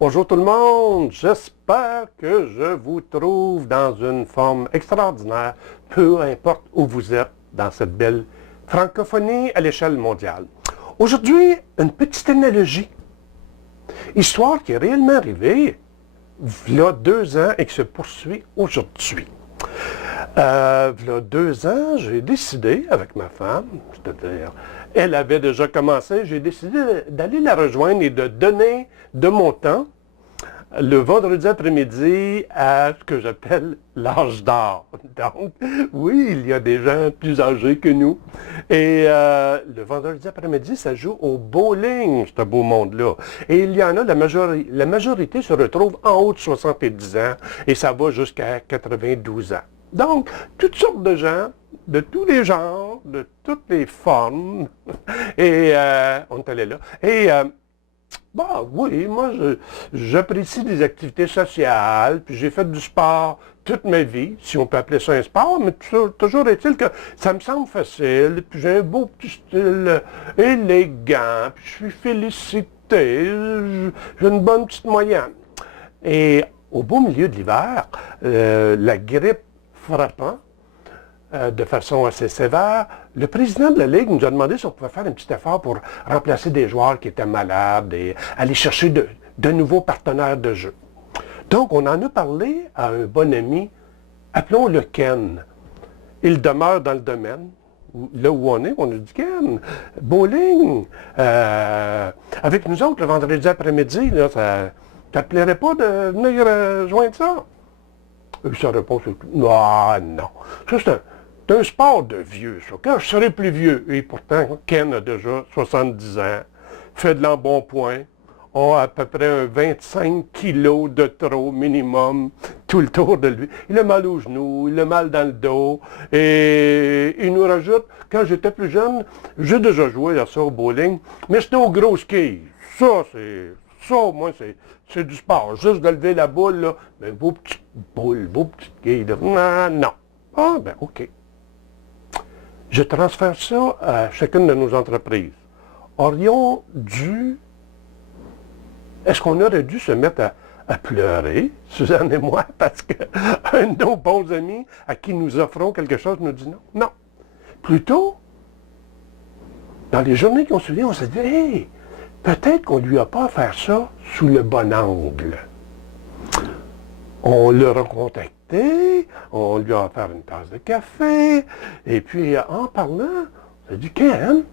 Bonjour tout le monde, j'espère que je vous trouve dans une forme extraordinaire, peu importe où vous êtes dans cette belle francophonie à l'échelle mondiale. Aujourd'hui, une petite analogie, histoire qui est réellement arrivée il y a 2 ans et qui se poursuit aujourd'hui. Il y a 2 ans, j'ai décidé avec ma femme, c'est-à-dire elle avait déjà commencé, j'ai décidé d'aller la rejoindre et de donner de mon temps le vendredi après-midi à ce que j'appelle l'âge d'or. Donc, oui, il y a des gens plus âgés que nous. Et le vendredi après-midi, ça joue au bowling, ce beau monde-là. Et il y en a, la majorité se retrouve en haut de 70 ans et ça va jusqu'à 92 ans. Donc, toutes sortes de gens, de tous les genres, de toutes les formes. Et on est allé là. Et bah oui, moi j'apprécie des activités sociales, puis j'ai fait du sport toute ma vie, si on peut appeler ça un sport, mais toujours est-il que ça me semble facile, puis j'ai un beau petit style élégant, puis je suis félicité, j'ai une bonne petite moyenne. Et au beau milieu de l'hiver, la grippe frappant, de façon assez sévère, le président de la Ligue nous a demandé si on pouvait faire un petit effort pour remplacer des joueurs qui étaient malades et aller chercher de nouveaux partenaires de jeu. Donc, on en a parlé à un bon ami, appelons-le Ken. Il demeure dans le domaine, là où on est, on a dit Ken, bowling, avec nous autres le vendredi après-midi, là, ça ne te plairait pas de venir joindre ça? Et sa réponse est ah non. Ça, c'est un sport de vieux, ça. Quand je serai plus vieux, et pourtant, Ken a déjà 70 ans, fait de l'embonpoint, a à peu près un 25 kilos de trop minimum tout le tour de lui. Il a mal aux genoux, il a mal dans le dos, et il nous rajoute, quand j'étais plus jeune, j'ai déjà joué à ça au bowling, mais c'était au gros ski. Ça, moi, c'est du sport. Juste de lever la boule, là, ben, vos petites boules, vos petites quilles, là, non, non. Ah, ben, OK. Je transfère ça à chacune de nos entreprises. Est-ce qu'on aurait dû se mettre à pleurer, Suzanne et moi, parce qu'un de nos bons amis à qui nous offrons quelque chose nous dit non? Non. Plutôt, dans les journées qui ont suivi, on s'est dit, hey, peut-être qu'on ne lui a pas offert ça sous le bon angle. On l'a recontacté, on lui a offert une tasse de café, et puis en parlant, on s'est dit, Ken,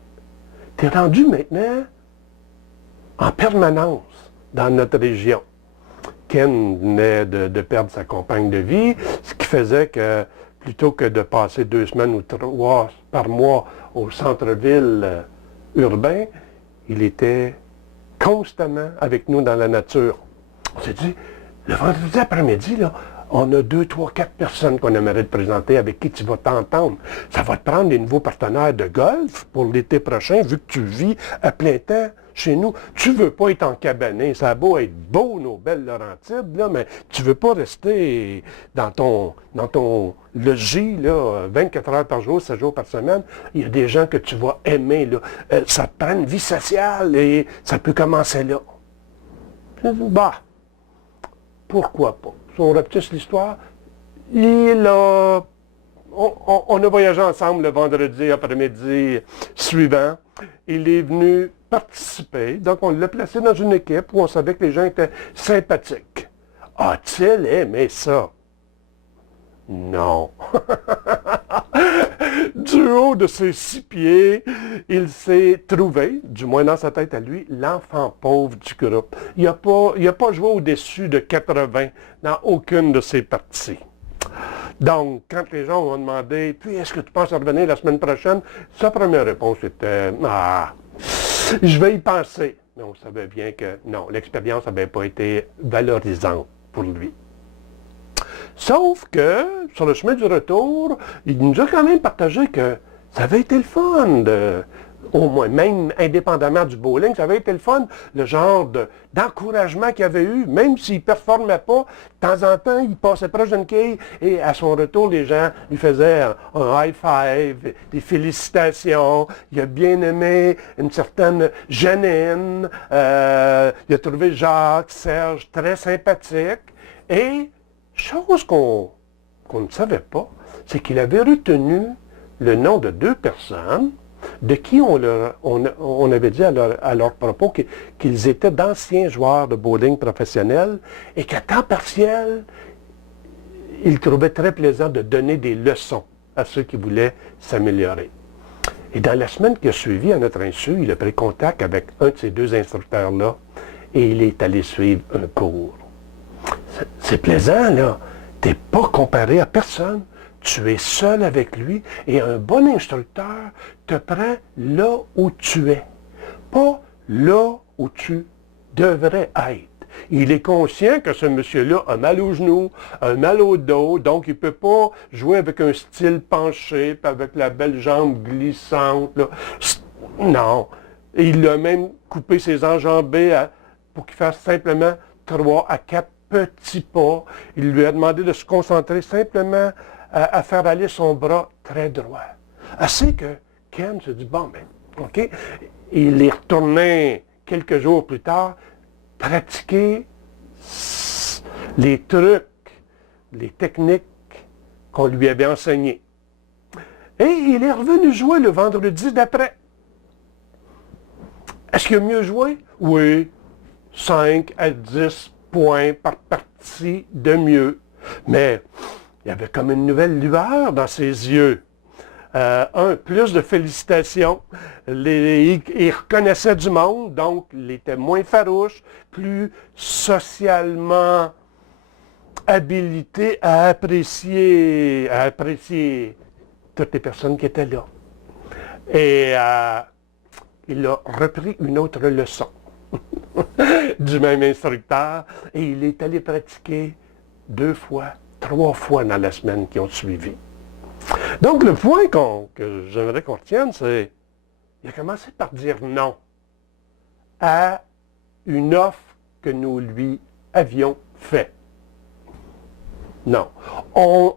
t'es rendu maintenant en permanence dans notre région. Ken venait de perdre sa compagne de vie, ce qui faisait que plutôt que de passer 2 semaines ou 3 par mois au centre-ville urbain, il était constamment avec nous dans la nature. On s'est dit, le vendredi après-midi, là, on a 2, 3, 4 personnes qu'on aimerait te présenter avec qui tu vas t'entendre. Ça va te prendre des nouveaux partenaires de golf pour l'été prochain, vu que tu vis à plein temps chez nous. Tu veux pas être encabané. Ça a beau être beau, nos belles Laurentides, là, mais tu veux pas rester dans ton logis, là, 24 heures par jour, 7 jours par semaine. Il y a des gens que tu vas aimer, là. Ça te prend une vie sociale et ça peut commencer là. Bah, pourquoi pas? Si on repetisse l'histoire, on a voyagé ensemble le vendredi après-midi suivant. Il est venu participer, donc on l'a placé dans une équipe où on savait que les gens étaient sympathiques. A-t-il aimé ça? Non. Du haut de ses 6 pieds, il s'est trouvé, du moins dans sa tête à lui, l'enfant pauvre du groupe. Il n'a pas joué au-dessus de 80 dans aucune de ses parties. Donc, quand les gens ont demandé, puis est-ce que tu penses revenir la semaine prochaine, sa première réponse était, je vais y penser. Mais on savait bien que non, l'expérience n'avait pas été valorisante pour lui. Sauf que, sur le chemin du retour, il nous a quand même partagé que ça avait été le fun au moins, même indépendamment du bowling, ça avait été le fun, le genre d'encouragement qu'il avait eu, même s'il ne performait pas, de temps en temps, il passait proche d'une quille et à son retour, les gens lui faisaient un high five, des félicitations, il a bien aimé une certaine Janine, il a trouvé Jacques, Serge très sympathique, et chose qu'on ne savait pas, c'est qu'il avait retenu le nom de 2 personnes de qui on avait dit à leur propos qu'ils étaient d'anciens joueurs de bowling professionnels et qu'à temps partiel, ils trouvaient très plaisant de donner des leçons à ceux qui voulaient s'améliorer. Et dans la semaine qui a suivi, à notre insu, il a pris contact avec un de ces 2 instructeurs-là et il est allé suivre un cours. C'est plaisant, là. Tu n'es pas comparé à personne. Tu es seul avec lui et un bon instructeur te prend là où tu es, pas là où tu devrais être. Il est conscient que ce monsieur-là a mal aux genoux, a mal au dos, donc il ne peut pas jouer avec un style penché, avec la belle jambe glissante. Là. Non. Et il a même coupé ses enjambées pour qu'il fasse simplement 3 à 4 petits pas. Il lui a demandé de se concentrer simplement à faire aller son bras très droit. Assez que Ken se dit, bon, ben, OK. Il est retourné quelques jours plus tard pratiquer les trucs, les techniques qu'on lui avait enseignées. Et il est revenu jouer le vendredi d'après. Est-ce qu'il a mieux joué? Oui, 5 à 10 points par partie de mieux. Mais il y avait comme une nouvelle lueur dans ses yeux. Plus de félicitations. Il reconnaissait du monde, donc il était moins farouche, plus socialement habilité à apprécier toutes les personnes qui étaient là. Et il a repris une autre leçon du même instructeur et il est allé pratiquer 2 fois, 3 fois dans la semaine qui ont suivi. Donc, le point que j'aimerais qu'on retienne, c'est qu'il a commencé par dire non à une offre que nous lui avions faite. Non. On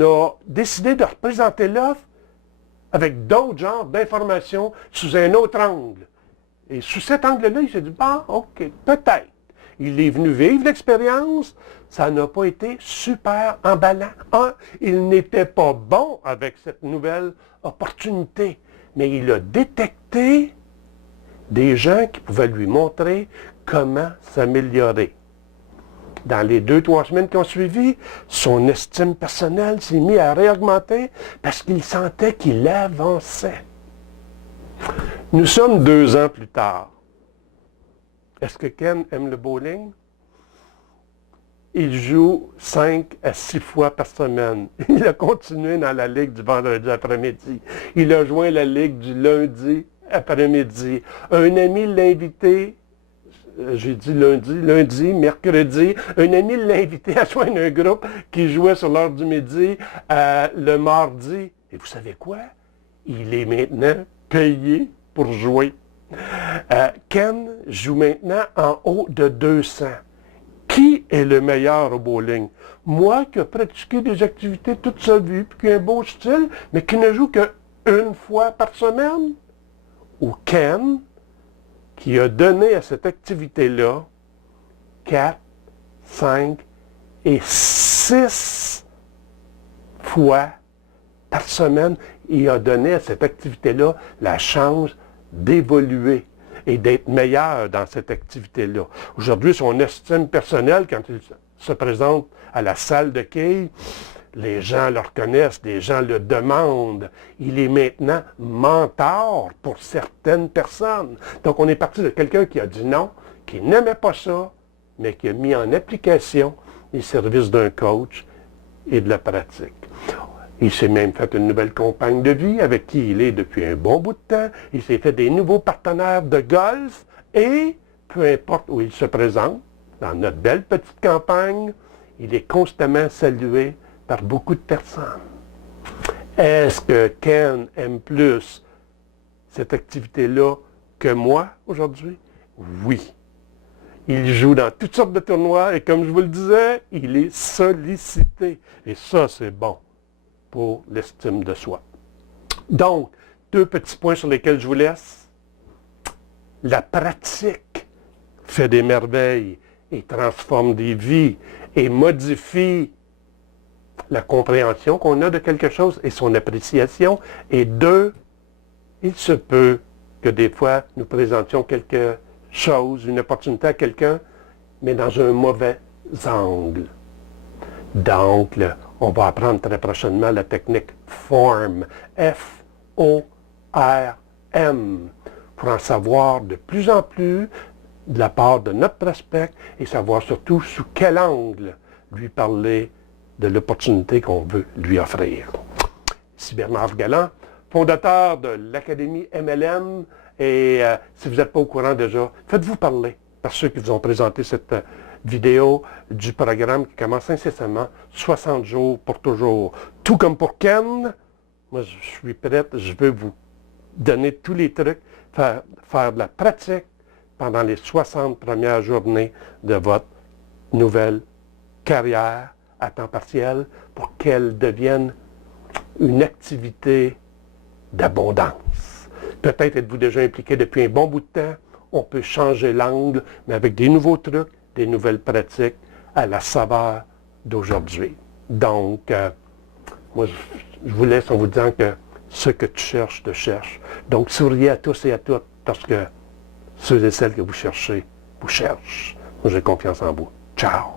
a décidé de représenter l'offre avec d'autres genres d'informations sous un autre angle. Et sous cet angle-là, il s'est dit, bon, OK, peut-être. Il est venu vivre l'expérience, ça n'a pas été super emballant. Il n'était pas bon avec cette nouvelle opportunité, mais il a détecté des gens qui pouvaient lui montrer comment s'améliorer. Dans les 2-3 semaines qui ont suivi, son estime personnelle s'est mise à réaugmenter parce qu'il sentait qu'il avançait. Nous sommes 2 ans plus tard. Est-ce que Ken aime le bowling? Il joue 5 à 6 fois par semaine. Il a continué dans la ligue du vendredi après-midi. Il a joint la ligue du lundi après-midi. Un ami l'a invité, j'ai dit lundi, mercredi, un ami l'a invité à joindre un groupe qui jouait sur l'heure du midi le mardi. Et vous savez quoi? Il est maintenant payé pour jouer. Ken joue maintenant en haut de 200. Qui est le meilleur au bowling? Moi qui ai pratiqué des activités toute sa vie, puis qui a un beau style, mais qui ne joue qu'une fois par semaine? Ou Ken, qui a donné à cette activité-là 4, 5 et 6 fois par semaine, il a donné à cette activité-là la chance d'évoluer et d'être meilleur dans cette activité-là. Aujourd'hui, son estime personnelle, quand il se présente à la salle de quilles, les gens le reconnaissent, les gens le demandent. Il est maintenant mentor pour certaines personnes. Donc, on est parti de quelqu'un qui a dit non, qui n'aimait pas ça, mais qui a mis en application les services d'un coach et de la pratique. Il s'est même fait une nouvelle compagne de vie avec qui il est depuis un bon bout de temps. Il s'est fait des nouveaux partenaires de golf et, peu importe où il se présente, dans notre belle petite campagne, il est constamment salué par beaucoup de personnes. Est-ce que Ken aime plus cette activité-là que moi, aujourd'hui? Oui. Il joue dans toutes sortes de tournois et comme je vous le disais, il est sollicité. Et ça, c'est bon pour l'estime de soi. Donc, 2 petits points sur lesquels je vous laisse. La pratique fait des merveilles et transforme des vies et modifie la compréhension qu'on a de quelque chose et son appréciation. Et 2, il se peut que des fois, nous présentions quelque chose, une opportunité à quelqu'un, mais dans un mauvais angle. Donc, on va apprendre très prochainement la technique FORM, F-O-R-M, pour en savoir de plus en plus de la part de notre prospect et savoir surtout sous quel angle lui parler de l'opportunité qu'on veut lui offrir. Ici Bernard Galland, fondateur de l'Académie MLM, et si vous n'êtes pas au courant déjà, faites-vous parler par ceux qui vous ont présenté cette vidéo du programme qui commence incessamment, 60 jours pour toujours. Tout comme pour Ken, moi je suis prête, je veux vous donner tous les trucs, faire de la pratique pendant les 60 premières journées de votre nouvelle carrière à temps partiel pour qu'elle devienne une activité d'abondance. Peut-être êtes-vous déjà impliqué depuis un bon bout de temps. On peut changer l'angle, mais avec des nouveaux trucs, des nouvelles pratiques à la saveur d'aujourd'hui. Donc, moi, je vous laisse en vous disant que ce que tu cherches, te cherche. Donc, souriez à tous et à toutes parce que ceux et celles que vous cherchez, vous cherchent. Moi, j'ai confiance en vous. Ciao!